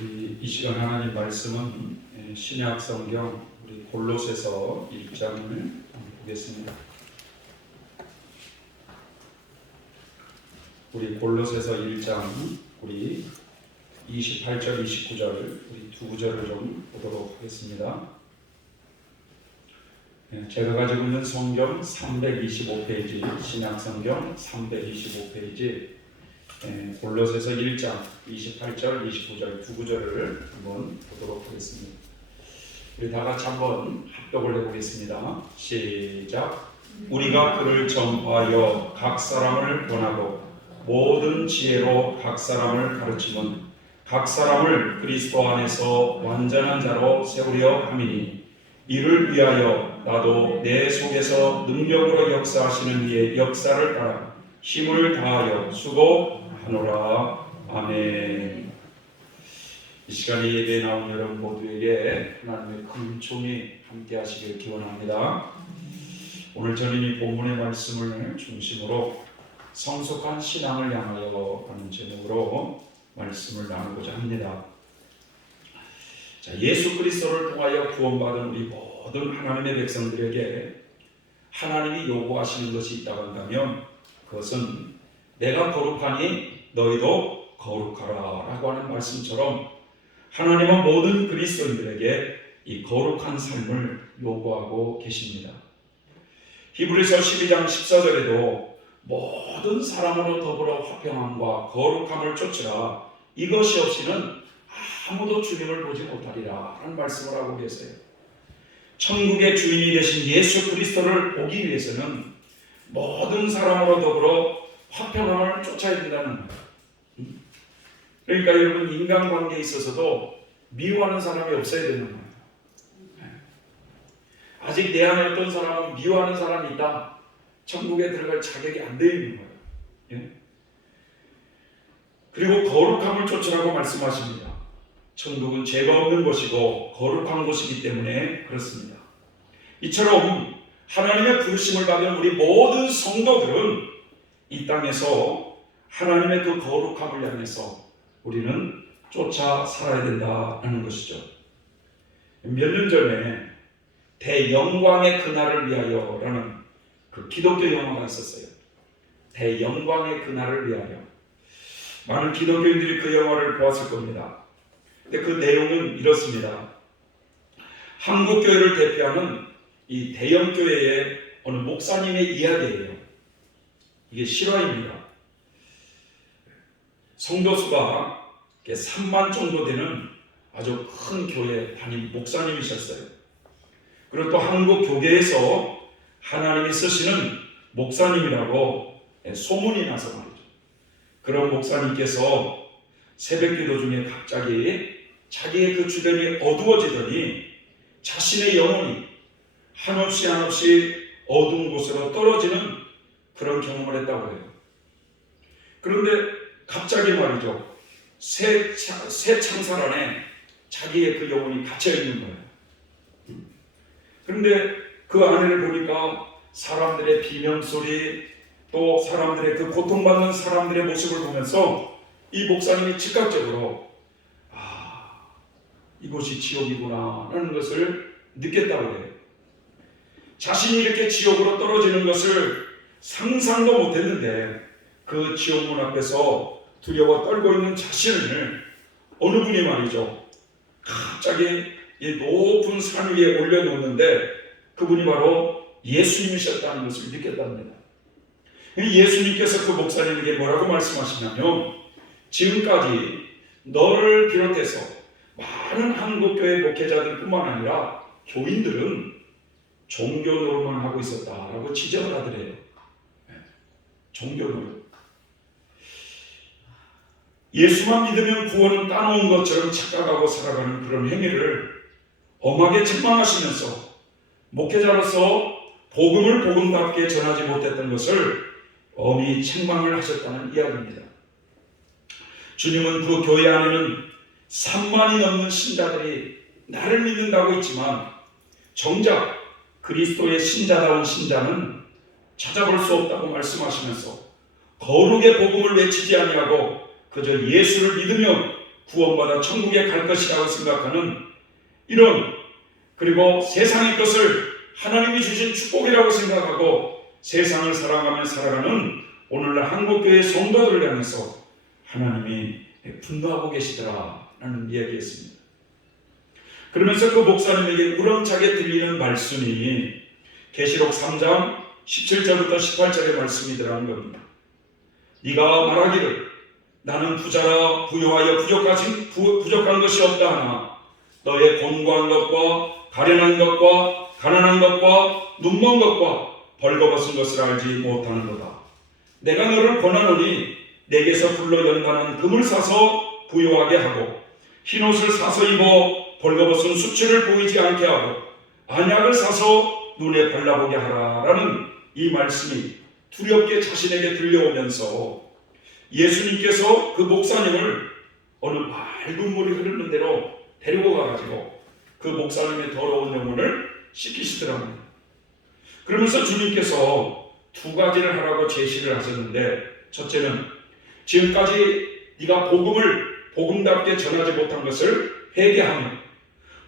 이 시간 하나님 말씀은 신약 성경 우리 골로새서 1장을 보겠습니다. 우리 골로새서 1장 우리 28절 29절 우리 두 구절을 좀 보도록 하겠습니다. 제가 가지고 있는 성경 325페이지 신약 성경 325페이지 골로새서 1장 28절 29절 두 구절을 한번 보도록 하겠습니다. 우리 다 같이 한번 합독을 해보겠습니다. 시작. 우리가 그를 전파하여 각 사람을 권하고 모든 지혜로 각 사람을 가르치면 각 사람을 그리스도 안에서 완전한 자로 세우려 함이니 이를 위하여 나도 내 속에서 능력으로 역사하시는 이의 역사를 따라 힘을 다하여 수고하노라. 아멘. 이 시간에 예배에 나온 여러분 모두에게 하나님의 큰 은총이 함께 하시길 기원합니다. 오늘 저는 이 본문의 말씀을 중심으로 성숙한 신앙을 향하여 하는 제목으로 말씀을 나누고자 합니다. 자, 예수 그리스도를 통하여 구원받은 우리 모든 하나님의 백성들에게 하나님이 요구하시는 것이 있다고 한다면 그것은 내가 거룩하니 너희도 거룩하라 라고 하는 말씀처럼 하나님은 모든 그리스도인들에게 이 거룩한 삶을 요구하고 계십니다. 히브리서 12장 14절에도 모든 사람으로 더불어 화평함과 거룩함을 쫓으라 이것이 없이는 아무도 주님을 보지 못하리라 라는 말씀을 하고 계세요. 천국의 주인이 되신 예수 그리스도를 보기 위해서는 모든 사람으로 더불어 화평함을 쫓아야 된다는 거예요. 그러니까 여러분 인간관계에 있어서도 미워하는 사람이 없어야 되는 거예요. 아직 내 안에 어떤 사람은 미워하는 사람이 있다. 천국에 들어갈 자격이 안 되어 있는 거예요. 그리고 거룩함을 쫓으라고 말씀하십니다. 천국은 죄가 없는 곳이고 거룩한 곳이기 때문에 그렇습니다. 이처럼 하나님의 부르심을 받은 우리 모든 성도들은 이 땅에서 하나님의 그 거룩함을 향해서 우리는 쫓아 살아야 된다는 것이죠. 몇 년 전에 대영광의 그날을 위하여 라는 그 기독교 영화가 있었어요. 대영광의 그날을 위하여. 많은 기독교인들이 그 영화를 보았을 겁니다. 근데 그 내용은 이렇습니다. 한국교회를 대표하는 이 대형교회의 어느 목사님의 이야기예요. 이게 실화입니다. 성도수가 3만 정도 되는 아주 큰 교회 담임 목사님이셨어요. 그리고 또 한국 교계에서 하나님이 쓰시는 목사님이라고 소문이 나서 말이죠. 그런 목사님께서 새벽기도 중에 갑자기 자기의 그 주변이 어두워지더니 자신의 영혼이 한없이 어두운 곳으로 떨어지는 그런 경험을 했다고 해요. 그런데 갑자기 말이죠. 새 창살 안에 자기의 그 영혼이 갇혀 있는 거예요. 그런데 그 안에를 보니까 사람들의 비명소리 또 사람들의 그 고통받는 사람들의 모습을 보면서 이 목사님이 즉각적으로 이곳이 지옥이구나 라는 것을 느꼈다고 해요. 자신이 이렇게 지옥으로 떨어지는 것을 상상도 못했는데 그 지옥문 앞에서 두려워 떨고 있는 자신을 어느 분이 말이죠. 갑자기 이 높은 산 위에 올려놓는데 그분이 바로 예수님이셨다는 것을 느꼈답니다. 예수님께서 그 목사님에게 뭐라고 말씀하시냐면 지금까지 너를 비롯해서 많은 한국교회 목회자들 뿐만 아니라 교인들은 종교 노릇만 하고 있었다라고 지적을 하더래요. 종교 노릇. 예수만 믿으면 구원은 따놓은 것처럼 착각하고 살아가는 그런 행위를 엄하게 책망하시면서 목회자로서 복음을 복음답게 전하지 못했던 것을 엄히 책망을 하셨다는 이야기입니다. 주님은 그 교회 안에는 3만이 넘는 신자들이 나를 믿는다고 했지만 정작 그리스도의 신자다운 신자는 찾아볼 수 없다고 말씀하시면서 거룩의 복음을 외치지 아니하고 그저 예수를 믿으며 구원받아 천국에 갈 것이라고 생각하는 이런, 그리고 세상의 것을 하나님이 주신 축복이라고 생각하고 세상을 사랑하며 살아가는 오늘날 한국교회 성도들을 향해서 하나님이 분노하고 계시더라라는 이야기였습니다. 그러면서 그 목사님에게 우렁차게 들리는 말씀이 계시록 3장 17절부터 18절의 말씀이더라는 겁니다. 네가 말하기를 나는 부자라 부유하여 부족한 것이 없다 하나 너의 곤고한 것과 가련한 것과 가난한 것과 눈먼 것과 벌거벗은 것을 알지 못하는도다. 내가 너를 권하노니 내게서 불러 연단한 금을 사서 부유하게 하고 흰옷을 사서 입어 벌거벗은 수치를 보이지 않게 하고 안약을 사서 눈에 발라보게 하라라는 이 말씀이 두렵게 자신에게 들려오면서 예수님께서 그 목사님을 어느 맑은 물이 흐르는 데로 데리고 가가지고 그 목사님의 더러운 영혼을 씻기시더랍니다. 그러면서 주님께서 두 가지를 하라고 제시를 하셨는데, 첫째는 지금까지 네가 복음답게 전하지 못한 것을 회개하며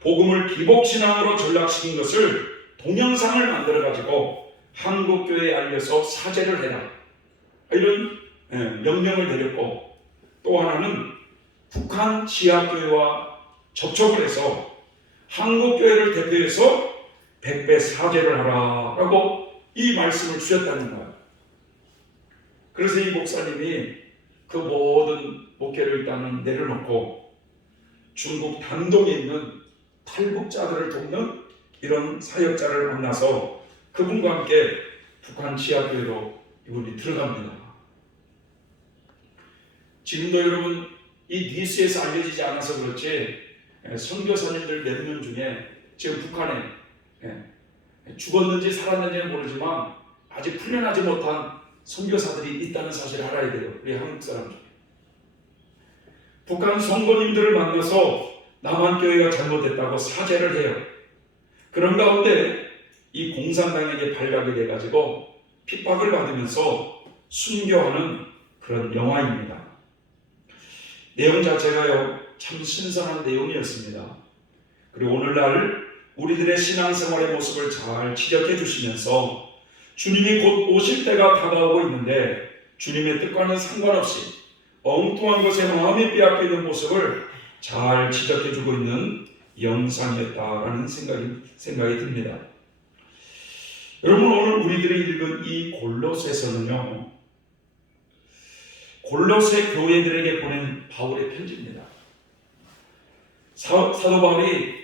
복음을 기복신앙으로 전락시킨 것을 동영상을 만들어가지고 한국교회에 알려서 사죄를 해라, 이런 명령을 내렸고, 또 하나는 북한 지하교회와 접촉을 해서 한국교회를 대표해서 100배 사죄를 하라라고 이 말씀을 주셨다는 거예요. 그래서 이 목사님이 그 모든 목회를 일단은 내려놓고 중국 단동에 있는 탈북자들을 돕는 이런 사역자를 만나서 그분과 함께 북한 지하교회로 이분이 들어갑니다. 지금도 여러분 이 뉴스에서 알려지지 않아서 그렇지 선교사님들 몇 명 중에 지금 북한에 죽었는지 살았는지는 모르지만 아직 풀려나지 못한 선교사들이 있다는 사실을 알아야 돼요. 우리 한국 사람 중에. 북한 성도님들을 만나서 남한교회가 잘못됐다고 사죄를 해요. 그런 가운데 이 공산당에게 발각이 돼가지고 핍박을 받으면서 순교하는 그런 영화입니다. 내용 자체가요 참 신선한 내용이었습니다. 그리고 오늘날 우리들의 신앙생활의 모습을 잘 지적해 주시면서 주님이 곧 오실 때가 다가오고 있는데 주님의 뜻과는 상관없이 엉뚱한 것에 마음이 빼앗겨 있는 모습을 잘 지적해 주고 있는 영상이었다라는 생각이 듭니다. 여러분, 오늘 우리들이 읽은 이 골로새서는요, 골로새 교회들에게 보낸 바울의 편지입니다. 사도 바울이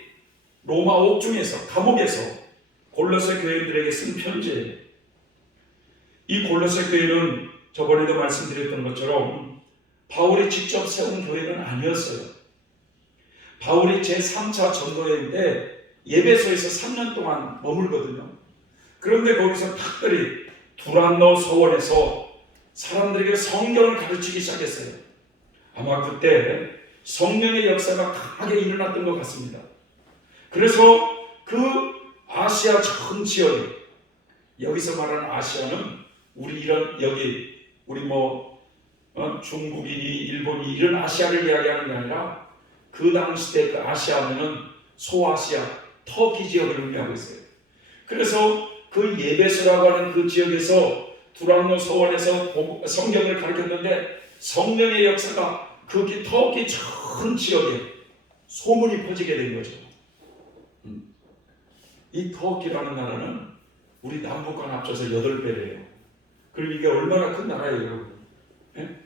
로마 옥중에서, 감옥에서 골로새 교회들에게 쓴 편지예요. 이 골로새 교회는 저번에도 말씀드렸던 것처럼 바울이 직접 세운 교회는 아니었어요. 바울이 제3차 전도여행 때 예배소에서 3년 동안 머물거든요. 그런데 거기서 특별히 두란노 소원에서 사람들에게 성경을 가르치기 시작했어요. 아마 그때 성령의 역사가 강하게 일어났던 것 같습니다. 그래서 그 아시아 전 지역에, 여기서 말하는 아시아는 우리 중국인이, 일본이 이런 아시아를 이야기하는 게 아니라 그 당시 때 그 아시아면은 소아시아, 터키 지역을 의미하고 있어요. 그래서 그 예배소라고 하는 그 지역에서 두란노 소원에서 성경을 가르쳤는데 성령의 역사가 그 터키 전 지역에 소문이 퍼지게 된 거죠. 이 터키라는 나라는 우리 남북과 합쳐서 8배래요. 그리고 이게 얼마나 큰 나라예요, 여러분. 네?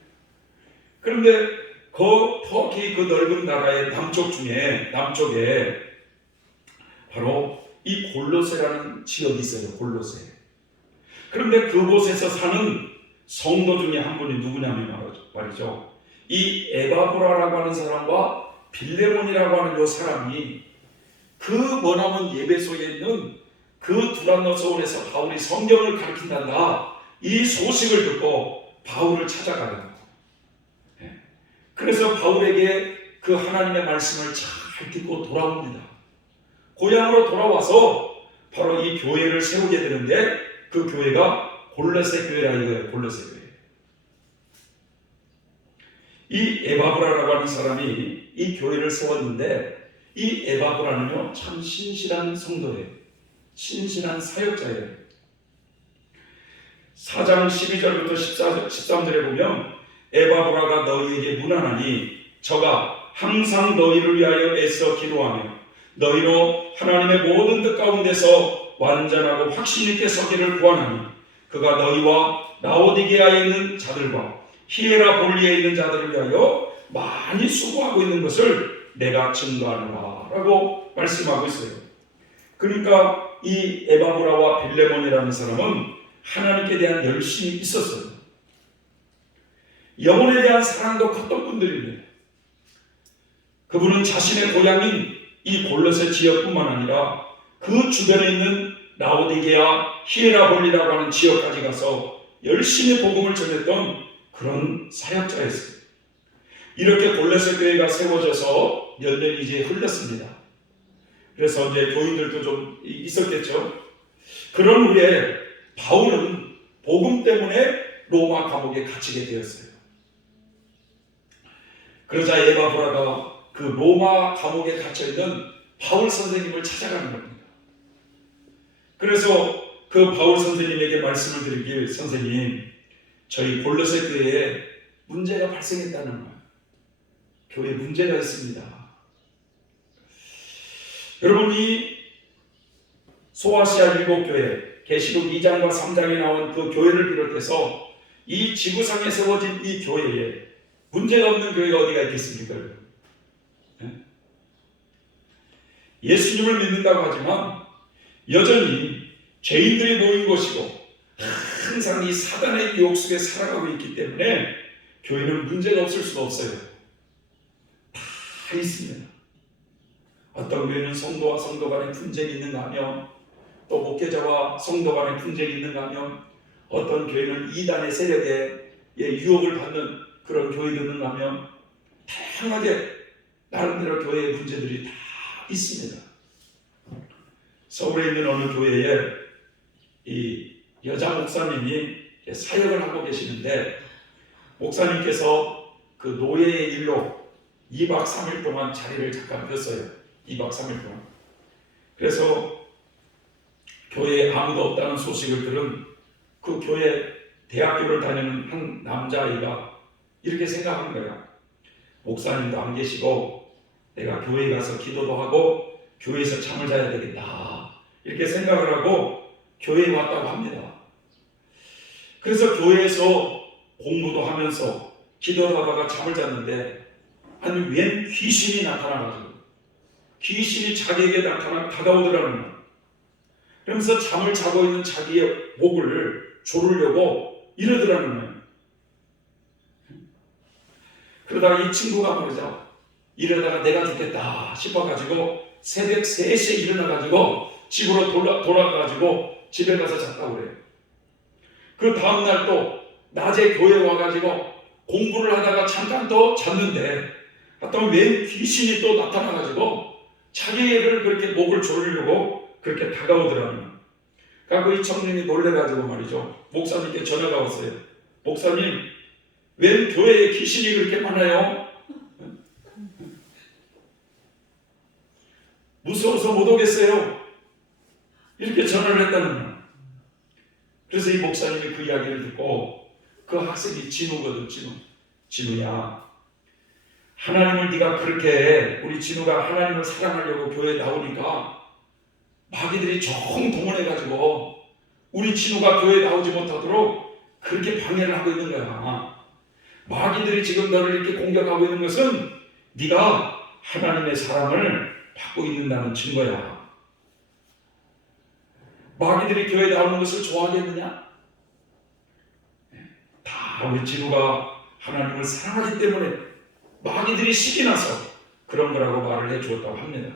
그런데 터키 그 넓은 나라의 남쪽에 바로 이 골로새라는 지역이 있어요. 골로새. 그런데 그곳에서 사는 성도 중에 한 분이 누구냐면 말이죠. 이 에바브라라고 하는 사람과 빌레몬이라고 하는 이 사람이 그 머나먼 예배소에 있는 그 두란노 소원에서 바울이 성경을 가르친단다, 이 소식을 듣고 바울을 찾아가는 거예요. 그래서 바울에게 그 하나님의 말씀을 잘 듣고 돌아옵니다. 고향으로 돌아와서 바로 이 교회를 세우게 되는데 그 교회가 골로새 교회라 이거예요. 골로새 교회. 이 에바브라라고 하는 사람이 이 교회를 세웠는데, 이 에바브라는요 참 신실한 성도예요. 신실한 사역자예요. 4장 12절부터 13절에 보면 에바브라가 너희에게 문안하니 저가 항상 너희를 위하여 애써 기도하며 너희로 하나님의 모든 뜻 가운데서 완전하고 확신 있게 서기를 구하나니 그가 너희와 라오디게아에 있는 자들과 히에라볼리에 있는 자들을 위하여 많이 수고하고 있는 것을 내가 증거하노라 라고 말씀하고 있어요. 그러니까 이 에바브라와 빌레몬이라는 사람은 하나님께 대한 열심이 있었어요. 영혼에 대한 사랑도 컸던 분들입니다. 그분은 자신의 고향인 이 골로새 지역뿐만 아니라 그 주변에 있는 라오디게아, 히에라볼리라고 하는 지역까지 가서 열심히 복음을 전했던 그런 사역자였어요. 이렇게 골로새 교회가 세워져서 몇 년이 이제 흘렀습니다. 그래서 이제 교인들도 좀 있었겠죠. 그런 후에 바울은 복음 때문에 로마 감옥에 갇히게 되었어요. 그러자 에바브라가 그 로마 감옥에 갇혀있는 바울 선생님을 찾아가는 겁니다. 그래서 그 바울 선생님에게 말씀을 드리길, 선생님, 저희 골로새 교회에 문제가 발생했다는 거예요. 교회에 문제가 있습니다. 여러분, 이 소아시아 7교회, 계시록 2장과 3장에 나온 그 교회를 비롯해서 이 지구상에 세워진 이 교회에 문제가 없는 교회가 어디가 있겠습니까? 예수님을 믿는다고 하지만 여전히 죄인들이 모인 곳이고 항상 이 사단의 유혹 속에 살아가고 있기 때문에 교회는 문제가 없을 수가 없어요. 다 있습니다. 어떤 교회는 성도와 성도 간의 분쟁이 있는가 하면, 또 목회자와 성도 간의 분쟁이 있는가 하면, 어떤 교회는 이단의 세력에 유혹을 받는 그런 교회도 있는가 하면, 다양하게 나름대로 교회의 문제들이 다 있습니다. 서울에 있는 어느 교회에 이 여자 목사님이 사역을 하고 계시는데, 목사님께서 그 노예의 일로 2박 3일 동안 자리를 잠깐 폈어요. 2박 3일 동안. 그래서 교회에 아무도 없다는 소식을 들은 그 교회 대학교를 다니는 한 남자아이가 이렇게 생각한 거야. 목사님도 안 계시고 내가 교회에 가서 기도도 하고 교회에서 잠을 자야 되겠다, 이렇게 생각을 하고 교회에 왔다고 합니다. 그래서 교회에서 공부도 하면서 기도를 하다가 잠을 잤는데, 아니 웬 귀신이 나타나가지고 귀신이 자기에게 다가오더라는 거예요. 그러면서 잠을 자고 있는 자기의 목을 조르려고 이러더라는 거예요. 그러다가 이 친구가 말이죠, 이러다가 내가 죽겠다 싶어가지고 새벽 3시에 일어나가지고 집으로 돌아가가지고 집에 가서 잤다고 그래요. 그 다음날 또 낮에 교회에 와가지고 공부를 하다가 잠깐 또 잤는데, 하여튼 웬 귀신이 또 나타나가지고 자기를 그렇게 목을 조르려고 그렇게 다가오더라고요. 그리고 이 청년이 놀래가지고 말이죠, 목사님께 전화가 왔어요. 목사님, 웬 교회에 귀신이 그렇게 많아요? 무서워서 못 오겠어요? 이렇게 전화를 했다는 거예요. 그래서 이 목사님이 그 이야기를 듣고, 그 학생이 진우거든, 진우야, 하나님을 네가 그렇게, 우리 진우가 하나님을 사랑하려고 교회에 나오니까 마귀들이 정 동원해가지고 우리 진우가 교회에 나오지 못하도록 그렇게 방해를 하고 있는 거야. 마귀들이 지금 너를 이렇게 공격하고 있는 것은 네가 하나님의 사랑을 받고 있는다는 증거야. 마귀들이 교회에 나오는 것을 좋아하겠느냐? 다 우리 진우가 하나님을 사랑하기 때문에 마귀들이 식이 나서 그런 거라고 말을 해주었다고 합니다.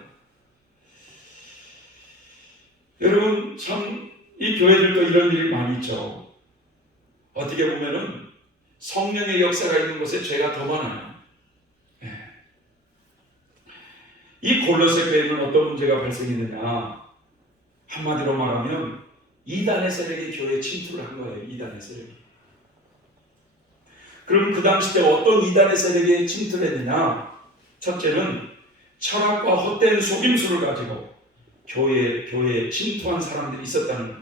여러분, 참 이 교회들도 이런 일이 많이 있죠. 어떻게 보면은 성령의 역사가 있는 곳에 죄가 더 많아요. 이 골로새 교회는 어떤 문제가 발생했느냐? 한마디로 말하면 이단의 세력이 교회에 침투를 한 거예요. 이단의 세력이. 그럼 그 당시 때 어떤 이단의 세력에 침투를 했느냐? 첫째는 철학과 헛된 속임수를 가지고 교회에 침투한 사람들이 있었다는 거예요.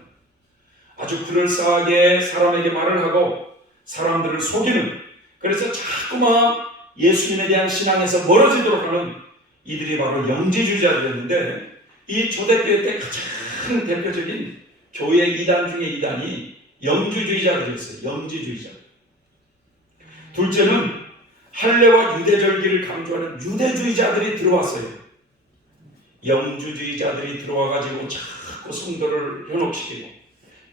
아주 그럴싸하게 사람에게 말을 하고 사람들을 속이는, 그래서 자꾸만 예수님에 대한 신앙에서 멀어지도록 하는 이들이 바로 영지주의자들이었는데, 이 초대교회 때 가장 대표적인 교회 이단 중에 이단이 영주주의자들이었어요. 영지주의자. 둘째는 할례와 유대절기를 강조하는 유대주의자들이 들어왔어요. 영주주의자들이 들어와가지고 자꾸 성도를 현혹시키고,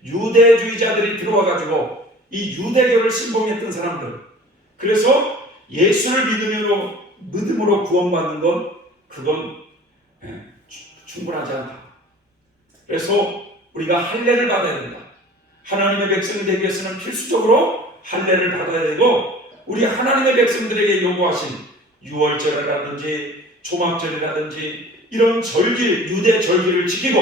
유대주의자들이 들어와가지고 이 유대교를 신봉했던 사람들, 그래서 예수를 믿음으로 구원받는 건 그건 충분하지 않다. 그래서 우리가 할례를 받아야 된다. 하나님의 백성이 되기 위해서는 필수적으로 할례를 받아야 되고, 우리 하나님의 백성들에게 요구하신 유월절이라든지 초막절이라든지 이런 절기, 유대 절기를 지키고,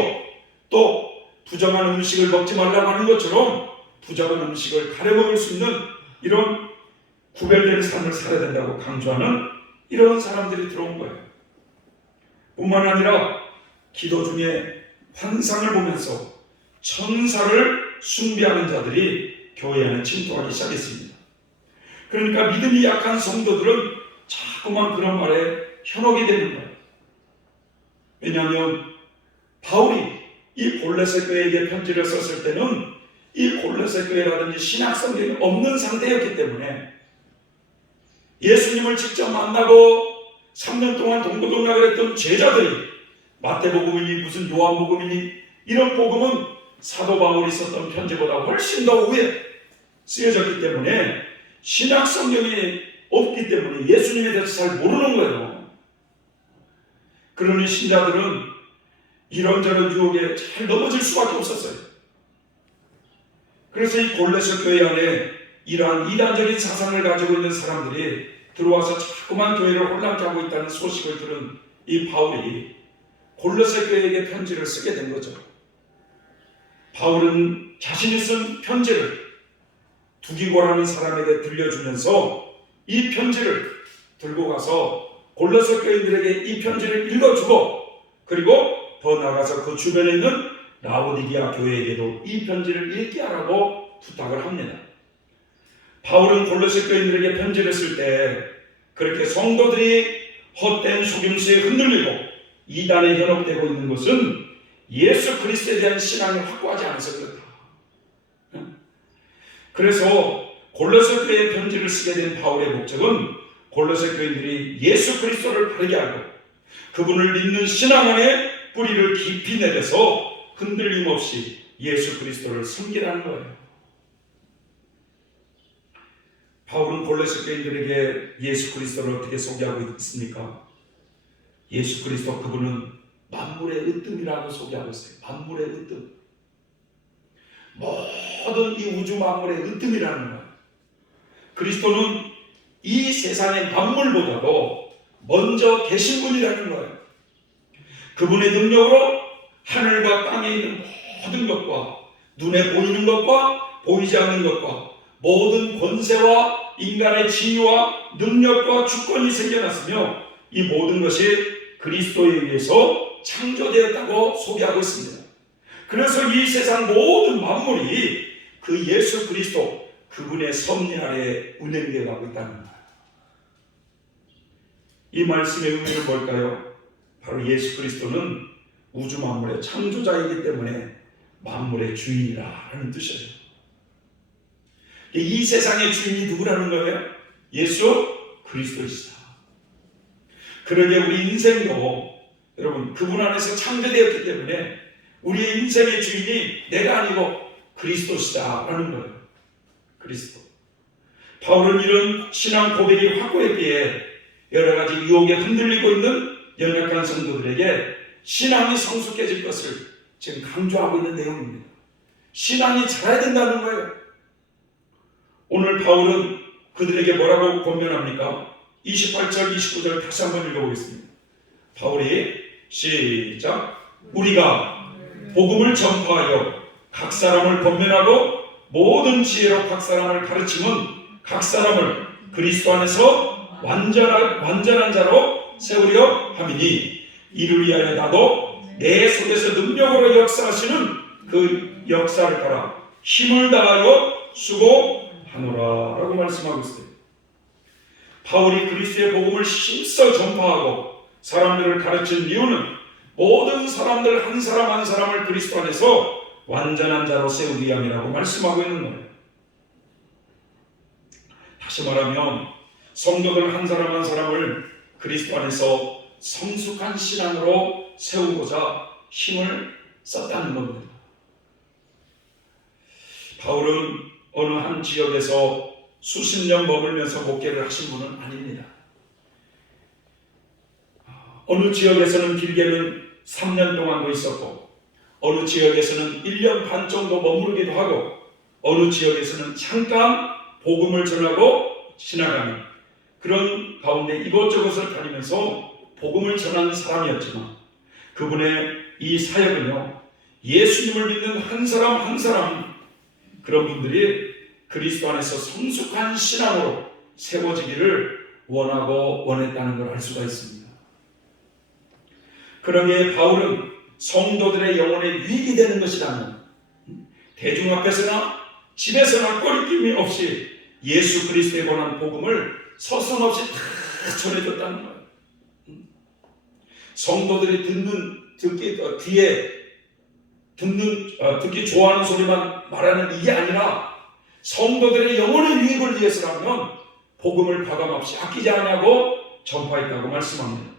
또 부정한 음식을 먹지 말라고 하는 것처럼 부정한 음식을 가려 먹을 수 있는 이런 구별된 삶을 살아야 된다고 강조하는 이런 사람들이 들어온 거예요. 뿐만 아니라 기도 중에 환상을 보면서 천사를 숭배하는 자들이 교회 안에 침투하기 시작했습니다. 그러니까 믿음이 약한 성도들은 자꾸만 그런 말에 현혹이 되는 거예요. 왜냐하면 바울이 이 골로새 교회에게 편지를 썼을 때는 이 골로새 교회라든지 신약 성경이 없는 상태였기 때문에 예수님을 직접 만나고 3년 동안 동고동락을 했던 제자들이 마태복음이니 무슨 요한복음이니 이런 복음은 사도 바울이 썼던 편지보다 훨씬 더 위에 쓰여졌기 때문에 신약 성경이 없기 때문에 예수님에 대해서 잘 모르는 거예요. 그러니 신자들은 이런저런 유혹에 잘 넘어질 수밖에 없었어요. 그래서 이 골로새 교회 안에 이러한 이단적인 사상을 가지고 있는 사람들이 들어와서 자꾸만 교회를 혼란케 하고 있다는 소식을 들은 이 바울이 골로새 교회에게 편지를 쓰게 된 거죠. 바울은 자신이 쓴 편지를 두기고라는 사람에게 들려주면서 이 편지를 들고 가서 골로새 교인들에게 이 편지를 읽어주고, 그리고 더 나아가서 그 주변에 있는 라오디게아 교회에게도 이 편지를 읽게 하라고 부탁을 합니다. 바울은 골로새 교인들에게 편지를 쓸 때 그렇게 성도들이 헛된 속임수에 흔들리고 이단에 현혹되고 있는 것은 예수 그리스도에 대한 신앙을 확고하지 않아서 그렇다. 그래서 골로새 교회에 편지를 쓰게 된 바울의 목적은 골로새 교인들이 예수 그리스도를 바르게 알고 그분을 믿는 신앙 안에 뿌리를 깊이 내려서 흔들림 없이 예수 그리스도를 섬기라는 거예요. 바울은 골로새 교인들에게 예수 그리스도를 어떻게 소개하고 있습니까? 예수 그리스도, 그분은 만물의 으뜸이라고 소개하고 있어요. 만물의 으뜸. 모든 이 우주 만물의 으뜸이라는 거예요. 그리스도는 이 세상의 만물보다도 먼저 계신 분이라는 거예요. 그분의 능력으로 하늘과 땅에 있는 모든 것과 눈에 보이는 것과 보이지 않는 것과 모든 권세와 인간의 지위와 능력과 주권이 생겨났으며 이 모든 것이 그리스도에 의해서 창조되었다고 소개하고 있습니다. 그래서 이 세상 모든 만물이 그 예수 그리스도, 그분의 섭리 아래 운행되어 가고 있다는 거예요. 이 말씀의 의미는 뭘까요? 바로 예수 그리스도는 우주 만물의 창조자이기 때문에 만물의 주인이라는 뜻이죠. 이 세상의 주인이 누구라는 거예요? 예수 그리스도이시다. 그러게 우리 인생도 여러분 그분 안에서 창조되었기 때문에 우리의 인생의 주인이 내가 아니고 그리스도시다라는 거예요. 그리스도. 바울은 이런 신앙 고백이 확고했기에 여러 가지 유혹에 흔들리고 있는 연약한 성도들에게 신앙이 성숙해질 것을 지금 강조하고 있는 내용입니다. 신앙이 자라야 된다는 거예요. 오늘 바울은 그들에게 뭐라고 권면합니까? 28절, 29절 다시 한번 읽어보겠습니다. 바울이 시작. 우리가 복음을 전파하여 각 사람을 권면하고 모든 지혜로 각 사람을 가르치면 각 사람을 그리스도 안에서 완전한 자로 세우려 함이니 이를 위하여 나도 내 속에서 능력으로 역사하시는 그 역사를 따라 힘을 다하여 수고하노라 라고 말씀하고 있어요. 바울이 그리스도의 복음을 힘써 전파하고 사람들을 가르친 이유는 모든 사람들 한 사람 한 사람을 그리스도 안에서 완전한 자로 세우기 위함이라고 말씀하고 있는 거예요. 다시 말하면 성도들 한 사람 한 사람을 그리스도 안에서 성숙한 신앙으로 세우고자 힘을 썼다는 겁니다. 바울은 어느 한 지역에서 수십 년 머물면서 목회를 하신 분은 아닙니다. 어느 지역에서는 길게는 3년 동안도 있었고 어느 지역에서는 1년 반 정도 머무르기도 하고 어느 지역에서는 잠깐 복음을 전하고 지나가는 그런 가운데 이곳저곳을 다니면서 복음을 전하는 사람이었지만 그분의 이 사역은요, 예수님을 믿는 한 사람 한 사람 그런 분들이 그리스도 안에서 성숙한 신앙으로 세워지기를 원하고 원했다는 걸 알 수가 있습니다. 그러기에 바울은 성도들의 영혼에 유익이 되는 것이라면 대중 앞에서나 집에서나 꺼리낌이 없이 예수 그리스도에 관한 복음을 서슴없이 다 전해줬다는 거예요. 성도들이 듣기 좋아하는 소리만 말하는 이게 아니라 성도들의 영혼의 유익을 위해서라면 복음을 과감없이 아끼지 않냐고 전파했다고 말씀합니다.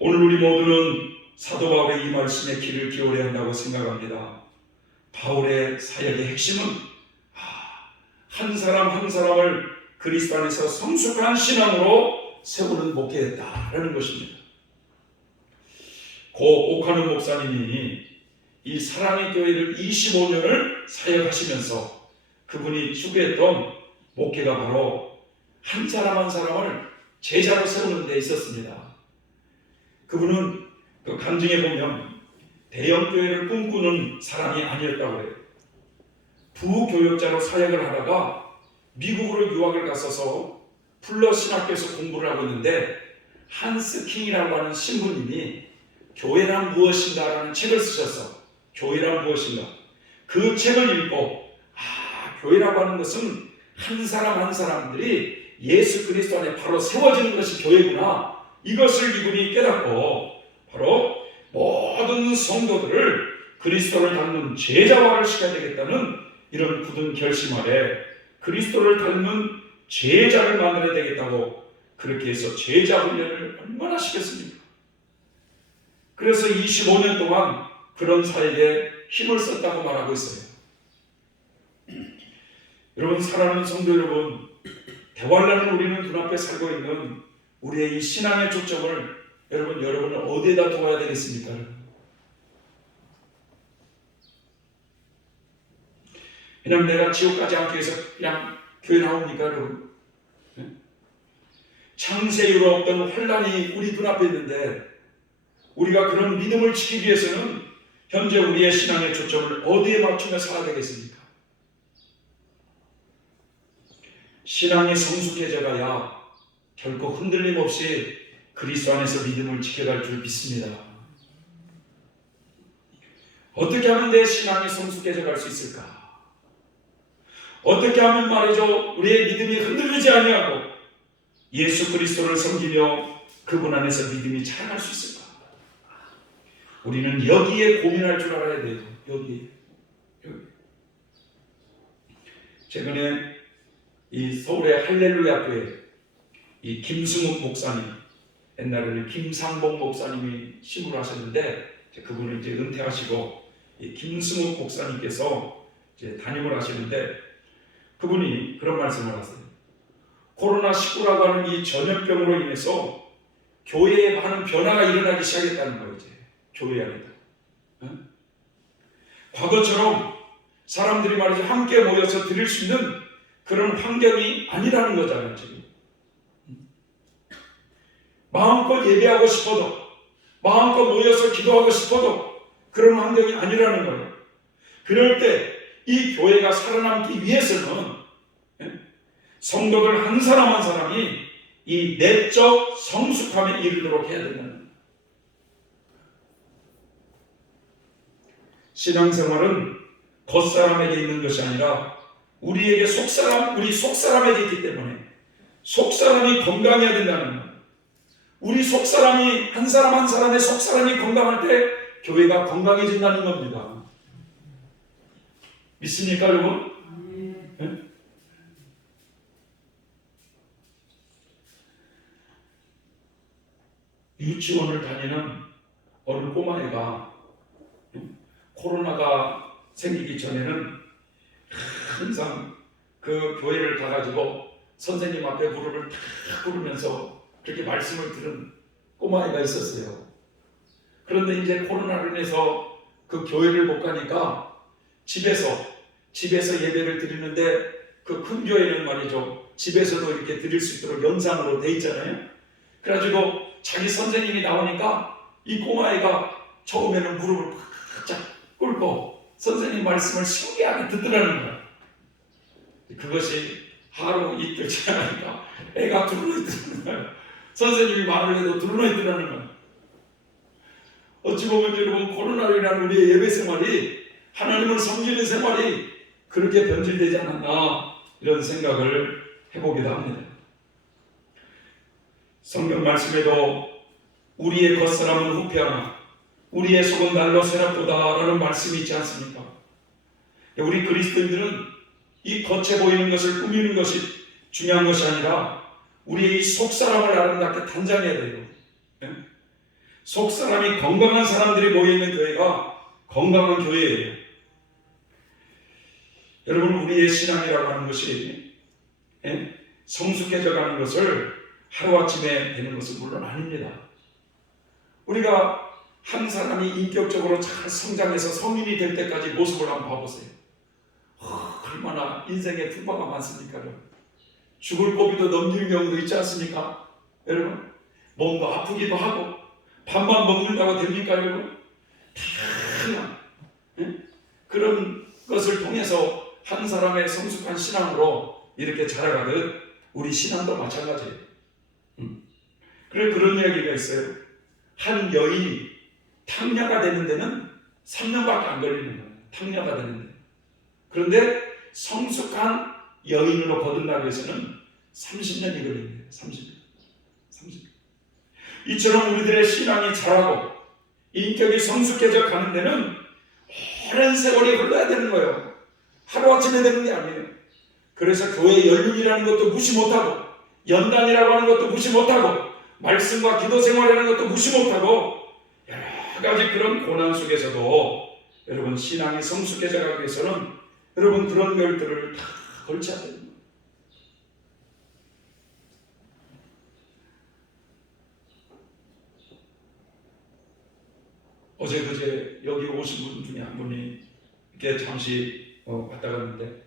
오늘 우리 모두는 사도 바울의 이 말씀에 귀를 기울여야 한다고 생각합니다. 바울의 사역의 핵심은 한 사람 한 사람을 그리스도 안에서 성숙한 신앙으로 세우는 목회였다라는 것입니다. 고 오카노 목사님이 이 사랑의 교회를 25년을 사역하시면서 그분이 추구했던 목회가 바로 한 사람 한 사람을 제자로 세우는 데 있었습니다. 그분은 그 간증에 보면 대형 교회를 꿈꾸는 사람이 아니었다고 해요. 부교역자로 사역을 하다가 미국으로 유학을 갔어서 풀러 신학교에서 공부를 하고 있는데 한스 킹이라고 하는 신부님이 교회란 무엇인가 라는 책을 쓰셔서 교회란 무엇인가 그 책을 읽고 교회라고 하는 것은 한 사람 한 사람들이 예수 그리스도 안에 바로 세워지는 것이 교회구나 이것을 이분이 깨닫고 바로 모든 성도들을 그리스도를 닮는 제자화를 시켜야 되겠다는 이런 굳은 결심 아래 그리스도를 닮는 제자를 만들어야 되겠다고 그렇게 해서 제자 훈련을 얼마나 시켰습니까? 그래서 25년 동안 그런 사역에 힘을 썼다고 말하고 있어요. 여러분 사랑하는 성도 여러분, 대환란을 우리는 눈앞에 살고 있는 우리의 이 신앙의 초점을 여러분은 어디에다 두어야 되겠습니까? 그냥 내가 지옥 가지 않기 위해서 그냥 교회 나옵니까 여러분? 창세 이후로 없던 환란이 우리 눈앞에 있는데 우리가 그런 믿음을 지키기 위해서는 현재 우리의 신앙의 초점을 어디에 맞추며 살아야 되겠습니까? 신앙이 성숙해져가야 결코 흔들림 없이 그리스도 안에서 믿음을 지켜갈 줄 믿습니다. 어떻게 하면 내 신앙이 성숙해져갈 수 있을까? 어떻게 하면 말이죠 우리의 믿음이 흔들리지 아니하고 예수 그리스도를 섬기며 그분 안에서 믿음이 자라날 수 있을까? 우리는 여기에 고민할 줄 알아야 돼요. 여기. 최근에 이 서울의 할렐루야 교회 이 김승욱 목사님, 옛날에는 김상봉 목사님이 심부를 하셨는데 그분은 이제 은퇴하시고 이 김승욱 목사님께서 이제 담임을 하시는데 그분이 그런 말씀을 하세요. 코로나19라고 하는 이 전염병으로 인해서 교회에 많은 변화가 일어나기 시작했다는 거예요. 이제 교회 안에도. 과거처럼 사람들이 말이죠 함께 모여서 드릴 수 있는 그런 환경이 아니라는 거잖아요. 지금. 마음껏 예배하고 싶어도 마음껏 모여서 기도하고 싶어도 그런 환경이 아니라는 거예요. 그럴 때 이 교회가 살아남기 위해서는 성도들 한 사람 한 사람이 이 내적 성숙함에 이르도록 해야 된다는 거예요. 신앙생활은 겉사람에게 있는 것이 아니라 우리 속사람에게 있기 때문에 속사람이 건강해야 된다는 거예요. 우리 속사람이 한 사람 한 사람의 속사람이 건강할 때 교회가 건강해진다는 겁니다. 믿습니까 여러분? 네? 유치원을 다니는 어느 꼬마애가 코로나가 생기기 전에는 항상 그 교회를 가가지고 선생님 앞에 무릎을 탁 꿇으면서 그렇게 말씀을 들은 꼬마애가 있었어요. 그런데 이제 코로나로 인해서 그 교회를 못 가니까 집에서 예배를 드리는데 그 큰 교회는 말이죠, 집에서도 이렇게 드릴 수 있도록 영상으로 돼 있잖아요. 그래가지고 자기 선생님이 나오니까 이 꼬마애가 처음에는 무릎을 바짝 꿇고 선생님 말씀을 신기하게 듣더라는 거야. 그것이 하루 이틀 지나니까 애가 두루너 있더라는 거야. 선생님이 말을 해도 두루너 있더라는 거야. 어찌 보면 여러분, 코로나로 인한 우리의 예배 생활이, 하나님을 섬기는 생활이 그렇게 변질되지 않았나, 이런 생각을 해보기도 합니다. 성경 말씀에도 우리의 겉사람은 후패하나 우리의 속은 날로 새롭도다 라는 말씀이 있지 않습니까? 우리 그리스도인들은 이 겉에 보이는 것을 꾸미는 것이 중요한 것이 아니라 우리의 이 속사람을 아름답게 단장해야 돼요. 속사람이 건강한 사람들이 모여있는 교회가 건강한 교회예요. 여러분, 우리의 신앙이라고 하는 것이 성숙해져 가는 것을 하루아침에 되는 것은 물론 아닙니다. 우리가 한 사람이 인격적으로 잘 성장해서 성인이 될 때까지 모습을 한번 봐보세요. 얼마나 인생에 풍파가 많습니까? 죽을 고비도 넘기는 경우도 있지 않습니까? 여러분, 몸도 아프기도 하고 밥만 먹는다고 됩니까? 여러분, 다양한 그런 것을 통해서 한 사람의 성숙한 신앙으로 이렇게 자라가듯 우리 신앙도 마찬가지예요. 그래, 그런 이야기가 있어요. 한 여인이 탕녀가 되는 데는 3년밖에 안 걸리는 거예요. 탕녀가 되는데. 그런데 성숙한 여인으로 거듭나기 위해서는 30년이 걸린대요. 30년. 이처럼 우리들의 신앙이 자라고 인격이 성숙해져 가는 데는 오랜 세월이 흘러야 되는 거예요. 하루아침에 되는 게 아니에요. 그래서 교회 연륜이라는 것도 무시 못하고, 연단이라고 하는 것도 무시 못하고, 말씀과 기도 생활이라는 것도 무시 못하고, 여러 가지 그런 고난 속에서도 여러분 신앙이 성숙해져 가기 위해서는 여러분 그런 것들을 다 걸쳐야 됩니다. 어제 그제 여기 오신 분 중에 한 분이 이렇게 잠시 왔다 갔는데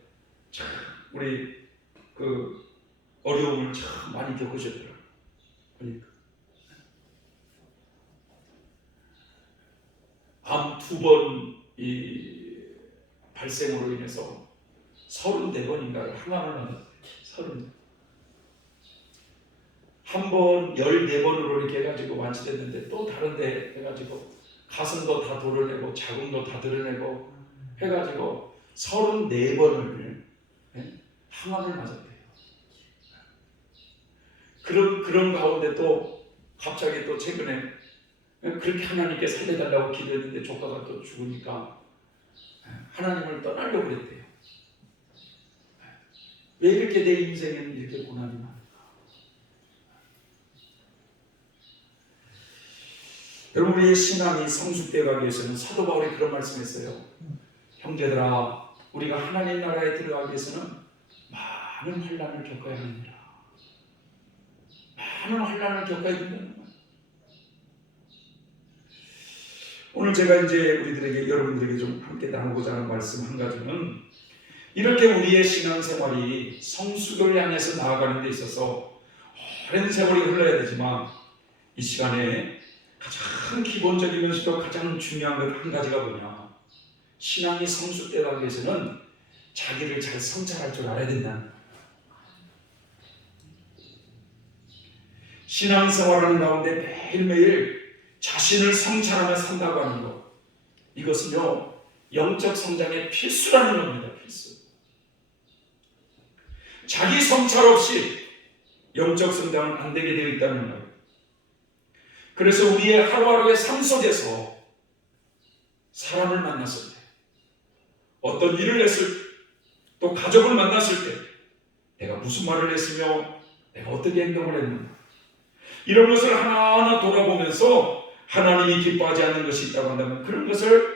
참 우리 그 어려움을 참 많이 겪으셨더라고요. 그러니까 암 2번 이 발생으로 인해서 34번인가를 항암을 받았대요. 34번. 한 번 14번으로 이렇게 해가지고 완치됐는데 또 다른데 해가지고 가슴도 다 도려내고 자궁도 다 드러내고 해가지고 34번을 항암을 맞았대요. 그런 가운데 또 갑자기 또 최근에 그렇게 하나님께 살려달라고 기도했는데 조카가 또 죽으니까 하나님을 떠나려고 그랬대요. 왜 이렇게 내 인생에는 이렇게 고난이 많을까? 여러분, 우리의 신앙이 성숙되어 가기 위해서는 사도 바울이 그런 말씀했어요. 형제들아, 우리가 하나님 나라에 들어가기 위해서는 많은 환난을 겪어야 합니다. 많은 환난을 겪어야 된다는 거예요. 오늘 제가 이제 우리들에게, 여러분들에게 좀 함께 나누고자 하는 말씀 한 가지는, 이렇게 우리의 신앙생활이 성숙을 향해서 나아가는 데 있어서 오랜 세월이 흘러야 되지만 이 시간에 가장 기본적이면서도 가장 중요한 것 한 가지가 뭐냐, 신앙이 성숙되기 위해서는 자기를 잘 성찰할 줄 알아야 된다는 거예요. 신앙생활하는 가운데 매일매일 자신을 성찰하며 산다고 하는 것, 이것은요 영적 성장의 필수라는 겁니다. 필수. 자기 성찰 없이 영적 성장은 안 되게 되어 있다는 거예요. 그래서 우리의 하루하루의 삶 속에서 사람을 만났을 때, 어떤 일을 했을 때, 또 가족을 만났을 때 내가 무슨 말을 했으며 내가 어떻게 행동을 했는가, 이런 것을 하나하나 돌아보면서 하나님이 기뻐하지 않는 것이 있다고 한다면 그런 것을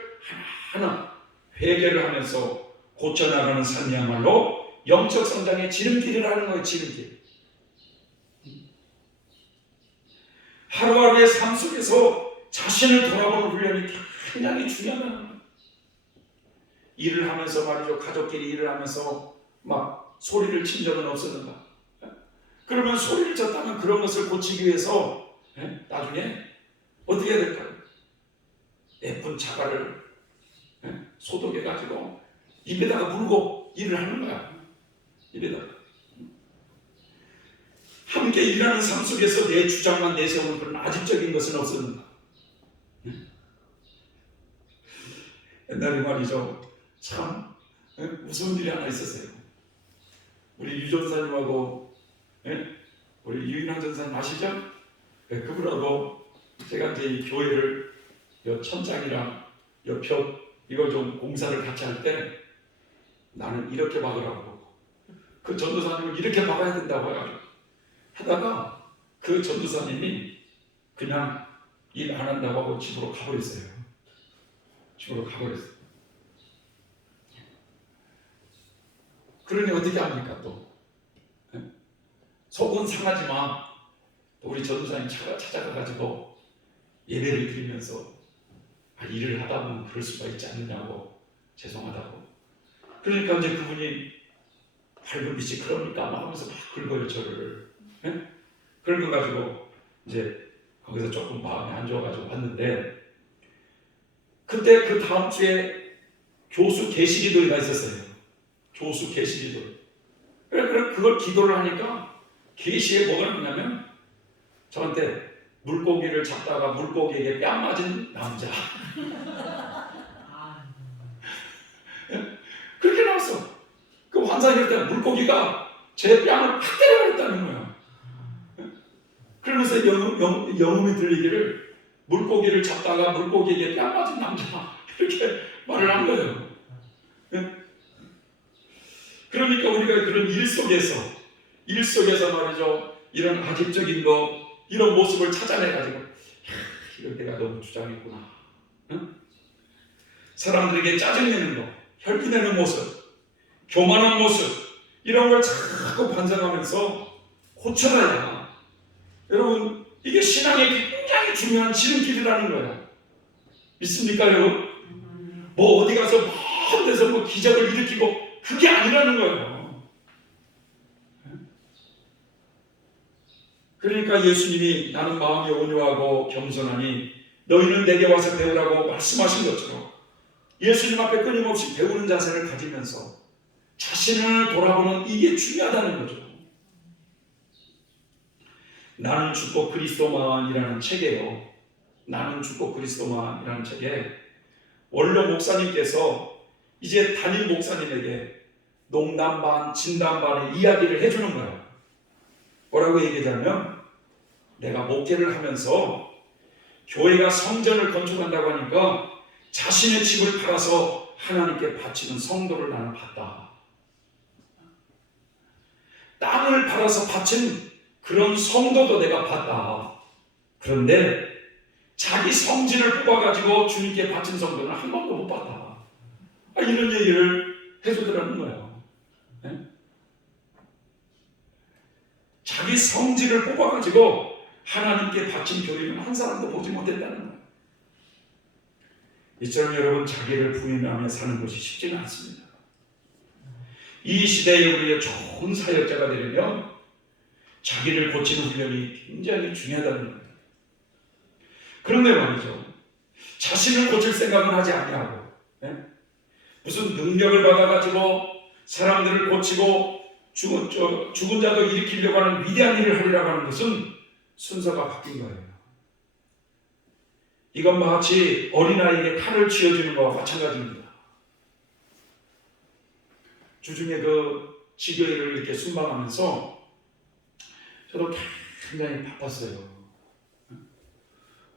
하나하나 회개를 하면서 고쳐나가는 삶이야말로 영적 성장의 지름길이라는 거예요. 지름길. 하루하루의 삶 속에서 자신을 돌아보는 훈련이 굉장히 중요하다는 거예요. 일을 하면서 말이죠, 가족끼리 일을 하면서 막 소리를 친 적은 없었는가? 그러면 소리를 쳤다면 그런 것을 고치기 위해서 나중에 어떻게 해야 될까요? 예쁜 자갈을 소독해가지고 입에다가 물고 일을 하는 거야. 입에다가. 함께 일하는 삶 속에서 내 주장만 내세우는 그런 아집적인 것은 없었는가? 옛날에 말이죠, 참 무서운 일이 하나 있었어요. 우리 유 전사님하고 우리 유인환 전사님 아시죠? 그분하고 제가 이제 이 교회를 요 천장이랑 요 벽 이걸 좀 공사를 같이 할 때 나는 이렇게 박으라고, 그 전도사님은 이렇게 박아야 된다고 해가지고 하다가 그 전도사님이 그냥 일 안 한다고 하고 집으로 가버렸어요. 집으로 가버렸어요. 그러니 어떻게 합니까? 또 속은 상하지만 또 우리 전도사님 찾아가가지고 예배를 드리면서 일을 하다 보면 그럴 수가 있지 않느냐고, 죄송하다고. 그러니까 이제 그분이 밝은 빛이 그럽니까? 막 하면서 막 긁어요 저를. 긁어가지고 이제 거기서 조금 마음이 안 좋아가지고 왔는데, 그때 그 다음 주에 교수 계시기도회가 있었어요. 교수 계시기도회. 그래 그걸 기도를 하니까 계시에 뭐가 나오냐면 저한테 물고기를 잡다가 물고기에게 뺨 맞은 남자. 그렇게 나왔어. 그 환상이 때 물고기가 제 뺨을 확 때려버렸다는 거야. 그러면서 영음이 들리기를 물고기를 잡다가 물고기에게 뺨 맞은 남자, 이렇게 말을 한 거예요. 그러니까 우리가 그런 일 속에서 말이죠, 이런 아집적인 거, 이런 모습을 찾아내가지고 이런 내가 너무 주장했구나. 사람들에게 짜증내는 거, 혈기내는 모습, 교만한 모습, 이런 걸 자꾸 반성하면서 고쳐놔야, 여러분, 이게 신앙의 굉장히 중요한 지름길이라는 거예요. 믿습니까, 여러분? 뭐 어디 가서 먼 데서 뭐 기적을 일으키고 그게 아니라는 거예요. 그러니까 예수님이 나는 마음이 온유하고 겸손하니 너희는 내게 와서 배우라고 말씀하신 것처럼 예수님 앞에 끊임없이 배우는 자세를 가지면서 자신을 돌아보는, 이게 중요하다는 거죠. 나는 죽고 그리스도만이라는 책에요. 나는 죽고 그리스도만이라는 책에 원로 목사님께서 이제 담임 목사님에게 농담 반 진담 반의 이야기를 해주는 거예요. 뭐라고 얘기하자면, 내가 목회를 하면서 교회가 성전을 건축한다고 하니까 자신의 집을 팔아서 하나님께 바치는 성도를 나는 봤다. 땅을 팔아서 바친 그런 성도도 내가 봤다. 그런데 자기 성질을 뽑아가지고 주님께 바친 성도는 한 번도 못 봤다. 이런 얘기를 해주더라는 거예요. 네? 자기 성질을 뽑아가지고 하나님께 바친 교회는 한 사람도 보지 못했다는 거예요. 이처럼 여러분, 자기를 부인하며 사는 것이 쉽지는 않습니다. 이 시대에 우리의 좋은 사역자가 되려면 자기를 고치는 훈련이 굉장히 중요하다는 거예요. 그런데 말이죠, 자신을 고칠 생각은 하지 아니하고 무슨 능력을 받아가지고 사람들을 고치고 죽은 자도 일으키려고 하는 위대한 일을 하리라고 하는 것은 순서가 바뀐 거예요. 이건 마치 어린아이에게 칼을 쥐어주는 것과 마찬가지입니다. 주중에 그 지교회를 이렇게 순방하면서 저도 굉장히 바빴어요.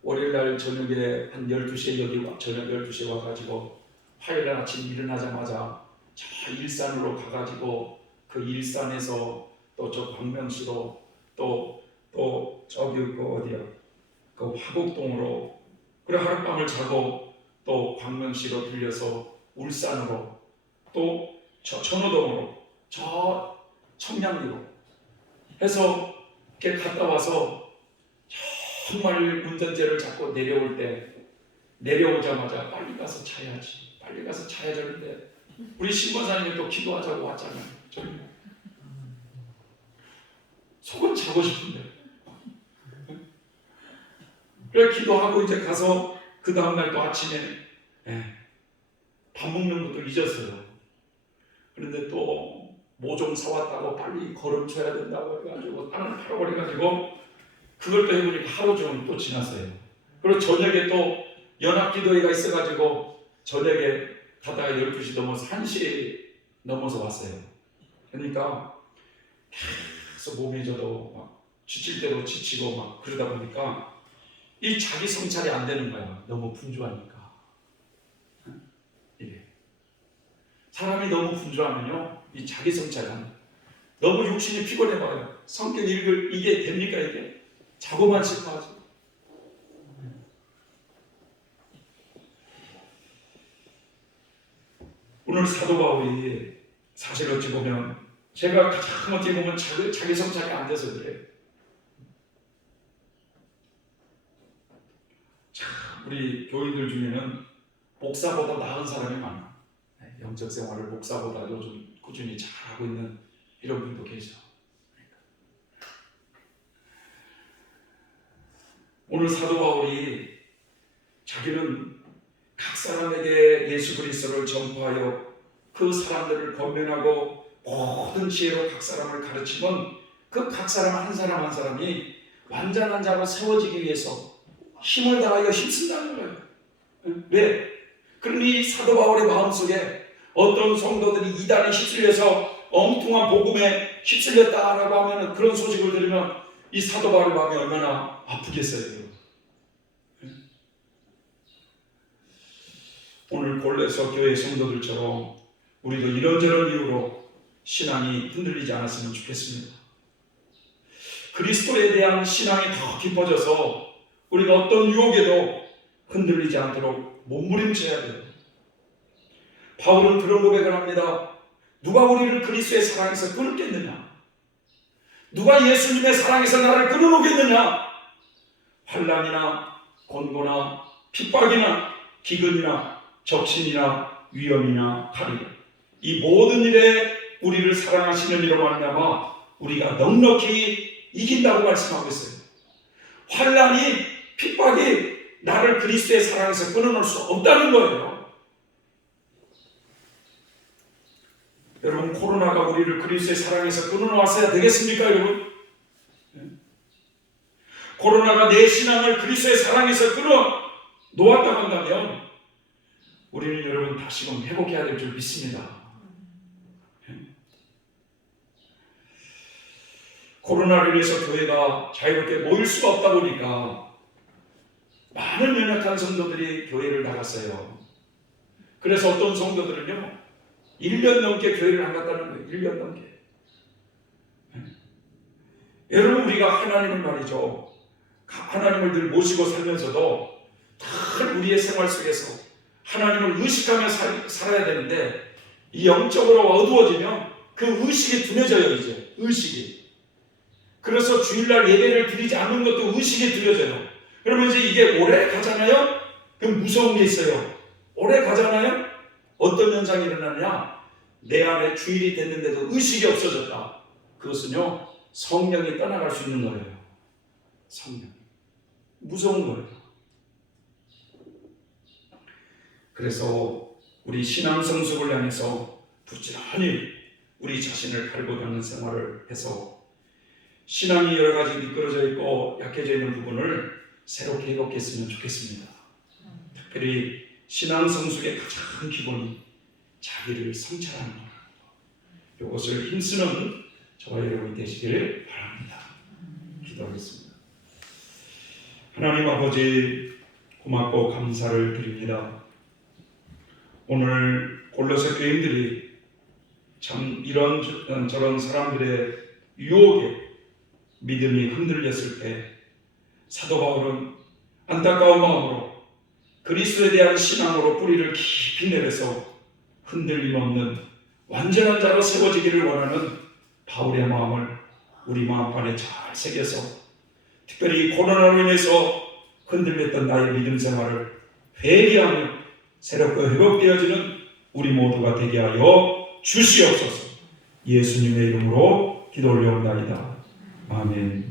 월요일날 저녁에 한 12시에 저녁 12시에 와가지고 화요일날 아침 일어나자마자 저 일산으로 가가지고 그 일산에서 또 저 광명시로 또 저기 그 어디야 그 화곡동으로 그래 하룻밤을 자고 또 광명시로 들려서 울산으로 또 저 천호동으로 저 청량리로 해서 이렇게 갔다 와서 정말 운전대를 잡고 내려올 때 내려오자마자 빨리 가서 자야지 빨리 가서 자야지 하는데 우리 신권사님이 또 기도하자고 왔잖아요. 속은 자고 싶은데 그래 기도하고 이제 가서 그 다음날 또 아침에 밥 먹는 것도 잊었어요. 그런데 또 뭐 좀 사왔다고 빨리 걸음쳐야 된다고 해가지고 땅을 팔아버려가지고 그걸 또 해보니까 하루 종일 또 지났어요. 그리고 저녁에 또 연합기도회가 있어가지고 저녁에 가다가 12시 넘어서 1시 넘어서 왔어요. 그러니까 계속 몸이 저도 막 지칠 대로 지치고 막 그러다 보니까 이 자기 성찰이 안 되는 거야. 너무 분주하니까. 이게 사람이 너무 분주하면요, 이 자기 성찰이 안 돼. 너무 육신이 피곤해봐요. 성경 읽을 이게 됩니까 이게? 자고만 싶어하지. 오늘 사도 바울이 사실 어찌 보면 제가 가장 어찌 보면 자기 성찰이 안 돼서 그래요. 참 우리 교인들 중에는 목사보다 나은 사람이 많아. 영적 생활을 목사보다 요즘 꾸준히 잘하고 있는 이런 분도 계셔. 오늘 사도 바울이 자기는 각 사람에게 예수 그리스도를 전파하여 그 사람들을 권면하고 모든 지혜로 각 사람을 가르치면 그 각 사람 한 사람 한 사람이 완전한 자로 세워지기 위해서 힘을 다하여 힘쓴다는 거예요. 왜? 그러니 사도 바울의 마음속에 어떤 성도들이 이단에 휩쓸려서 엉뚱한 복음에 휩쓸렸다라고 하면 그런 소식을 들으면 이 사도 바울의 마음이 얼마나 아프겠어요. 오늘 골로새 교회 성도들처럼 우리도 이런저런 이유로 신앙이 흔들리지 않았으면 좋겠습니다. 그리스도에 대한 신앙이 더 깊어져서 우리가 어떤 유혹에도 흔들리지 않도록 몸부림쳐야 돼요. 바울은 그런 고백을 합니다. 누가 우리를 그리스도의 사랑에서 끊겠느냐? 누가 예수님의 사랑에서 나를 끊어놓겠느냐? 환난이나 곤고나 핍박이나 기근이나 적신이나 위험이나 칼이나 이 모든 일에 우리를 사랑하시는 이로 말미암아 우리가 넉넉히 이긴다고 말씀하고 있어요. 환난이 핍박이 나를 그리스도의 사랑에서 끊어놓을 수 없다는 거예요. 여러분 코로나가 우리를 그리스도의 사랑에서 끊어놓았어야 되겠습니까 여러분? 코로나가 내 신앙을 그리스도의 사랑에서 끊어놓았다고 한다면 우리는 여러분 다시금 회복해야 될 줄 믿습니다. 코로나로 인해서 교회가 자유롭게 모일 수가 없다 보니까 많은 연약한 성도들이 교회를 나갔어요. 그래서 어떤 성도들은요 1년 넘게 교회를 안 갔다는 거예요. 1년 넘게. 여러분 우리가 하나님을 말이죠. 하나님을 늘 모시고 살면서도 늘 우리의 생활 속에서 하나님을 의식하며 살아야 되는데 이 영적으로 어두워지면 그 의식이 둔해져요. 이제 의식이. 그래서 주일날 예배를 드리지 않는 것도 의식이 둔해져요. 그러면 이제 이게 오래 가잖아요. 그럼 무서운 게 있어요. 오래 가잖아요. 어떤 현상이 일어나냐? 내 안에 주일이 됐는데도 의식이 없어졌다. 그것은요 성령이 떠나갈 수 있는 거예요. 성령. 무서운 거예요. 그래서 우리 신앙 성숙을 향해서 부지런히 우리 자신을 갈고 닦는 생활을 해서 신앙이 여러 가지 미끄러져 있고 약해져 있는 부분을 새롭게 회복했으면 좋겠습니다. 특별히 신앙 성숙의 가장 기본이 자기를 성찰하는 것. 이것을 힘쓰는 저와 여러분이 되시길 바랍니다. 기도하겠습니다. 하나님 아버지, 고맙고 감사를 드립니다. 오늘 골로새 교인들이 참 이런 저런 사람들의 유혹에 믿음이 흔들렸을 때 사도 바울은 안타까운 마음으로 그리스도에 대한 신앙으로 뿌리를 깊이 내려서 흔들림 없는 완전한 자로 세워지기를 원하는 바울의 마음을 우리 마음 안에 잘 새겨서 특별히 코로나로 인해서 흔들렸던 나의 믿음 생활을 회개하며 새롭게 회복되어지는 우리 모두가 되게 하여 주시옵소서. 예수님의 이름으로 기도 올려옵나이다. 아멘.